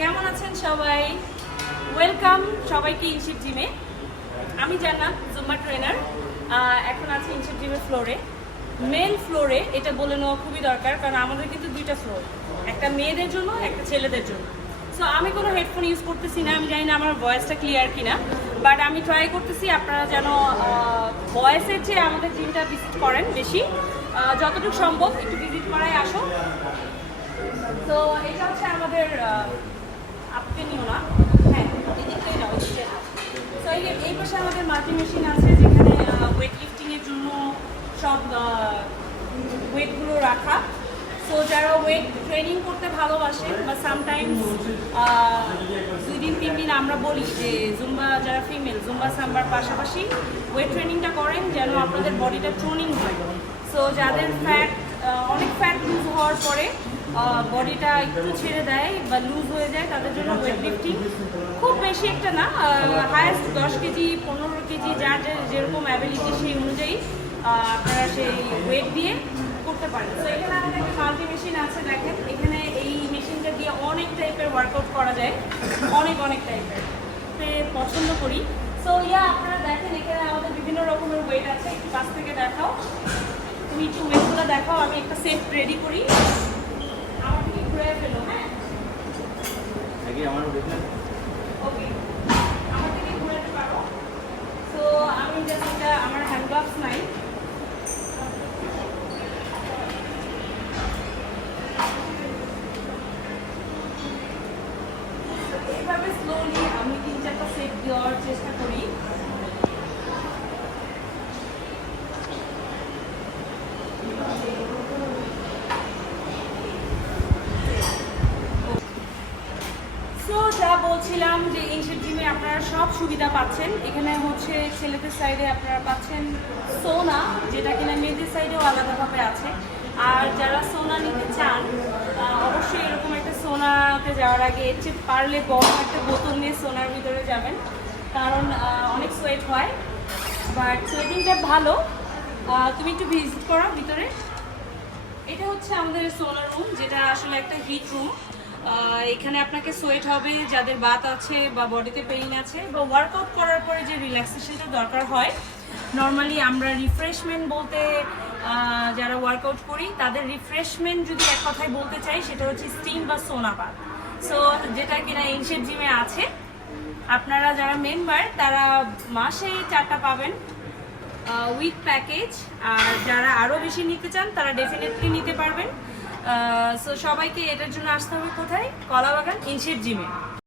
কেমন আছেন সবাই? ওয়েলকাম সবাইকে ইনশিপ জিমে। আমি জান্নাত, জুম্বা ট্রেনার। এখন আছি ইনশিপ জিমের ফ্লোরে, মেন ফ্লোরে। এটা বলে নেওয়া খুবই দরকার, কারণ আমাদের কিন্তু দুইটা ফ্লোর, একটা মেয়েদের জন্য, একটা ছেলেদের জন্য। সো আমি কোনো হেডফোন ইউজ করতেছি না। আমি জানি না আমার ভয়েসটা ক্লিয়ার কিনা, বাট আমি ট্রাই করতেছি আপনারা যেন ভয়েসের চেয়ে আমাদের জিমটা ভিজিট করেন বেশি, যতটুকু সম্ভব একটু ভিজিট করাই আসো। তো এটা হচ্ছে আমাদের আপকে নিও না, হ্যাঁ এদিকটাই যাও, এদিকে না। তো এই পাশে আমাদের মাল্টি মেশিন আছে, যেখানে ওয়েট লিফটিংয়ের জন্য সব ওয়েটগুলো রাখা। সো যারা ওয়েট ট্রেনিং করতে ভালোবাসে বা সামটাইমস 2 দিন 3 দিন আমরা বলি যে জুম্বা, যারা ফিমেল জুম্বা সাম্বার পাশাপাশি ওয়েট ট্রেনিংটা করেন যেন আপনাদের বডিটা টোনিং হয়। সো যাদের অনেক ফ্যাট লুজ হওয়ার পরে বডিটা একটু ছেড়ে দেয় বা লুজ হয়ে যায়, তাদের জন্য ওয়েট লিফটিং খুব বেশি একটা না, হায়েস্ট 10 কেজি 15 কেজি যার যেরকম অ্যাবিলিটি সেই অনুযায়ী আপনারা সেই ওয়েট দিয়ে করতে পারেন। তো এখানে আমাদের একটা মাল্টি মেশিন আছে, দেখেন এখানে এই মেশিনটা দিয়ে অনেক টাইপের ওয়ার্কআউট করা যায়, অনেক টাইপের পছন্দ করি। সো আপনারা দেখেন এখানে আমাদের বিভিন্ন রকমের ওয়েট আছে। একটু কাছ থেকে দেখাও, তুমি একটু ওয়েটগুলো দেখাও, আমি একটা সেট রেডি করি। আমার থেকে ঘুরে ফেলো, হ্যাঁ ওকে, আমার থেকে ঘুরাতে পারো। তো আমি জাস্ট আমার হ্যান্ড গ্লাভস নাই, এইভাবে স্লোলি আমি 3-4টা সেট দেওয়ার চেষ্টা করি। যা বলছিলাম যে ইনশিপ জিমে আপনারা সব সুবিধা পাচ্ছেন। এখানে হচ্ছে ছেলেদের সাইডে আপনারা পাচ্ছেন সোনা, যেটা কিনা মেয়েদের সাইডেও আলাদাভাবে আছে। আর যারা সোনা নিতে চান অবশ্যই এরকম একটা সোনাতে যাওয়ার আগে এর চেয়ে পারলে বড় একটা বোতল নিয়ে সোনার ভিতরে যাবেন, কারণ অনেক সোয়েট হয়, বাট সোয়েটিংটা ভালো। তুমি একটু ভিজিট করো ভিতরে। এটা হচ্ছে আমাদের সোনার রুম, যেটা আসলে একটা হিট রুম। এখানে আপনাকে সোয়েট হবে যাদের বাত আছে বা বডিতে পেইন আছে বা ওয়ার্কআউট করার পরে যে রিল্যাক্সেশনটা দরকার হয়। নর্মালি আমরা রিফ্রেশমেন্ট বলতে যারা ওয়ার্কআউট করি তাদের রিফ্রেশমেন্ট যদি এক কথায় বলতে চাই, সেটা হচ্ছে স্টিম বা সোনা বাথ। সো যেটা কিনা ইনশিপ জিমে আছে। আপনারা যারা মেম্বার তারা মাসে 4টা পাবেন উইথ প্যাকেজ, আর যারা আরও বেশি নিতে চান তারা ডেফিনেটলি নিতে পারবেন। সো সবাইকে এটার জন্য আসতে হবে কোথায়? কলাবাগান ইনশিপ জিমে।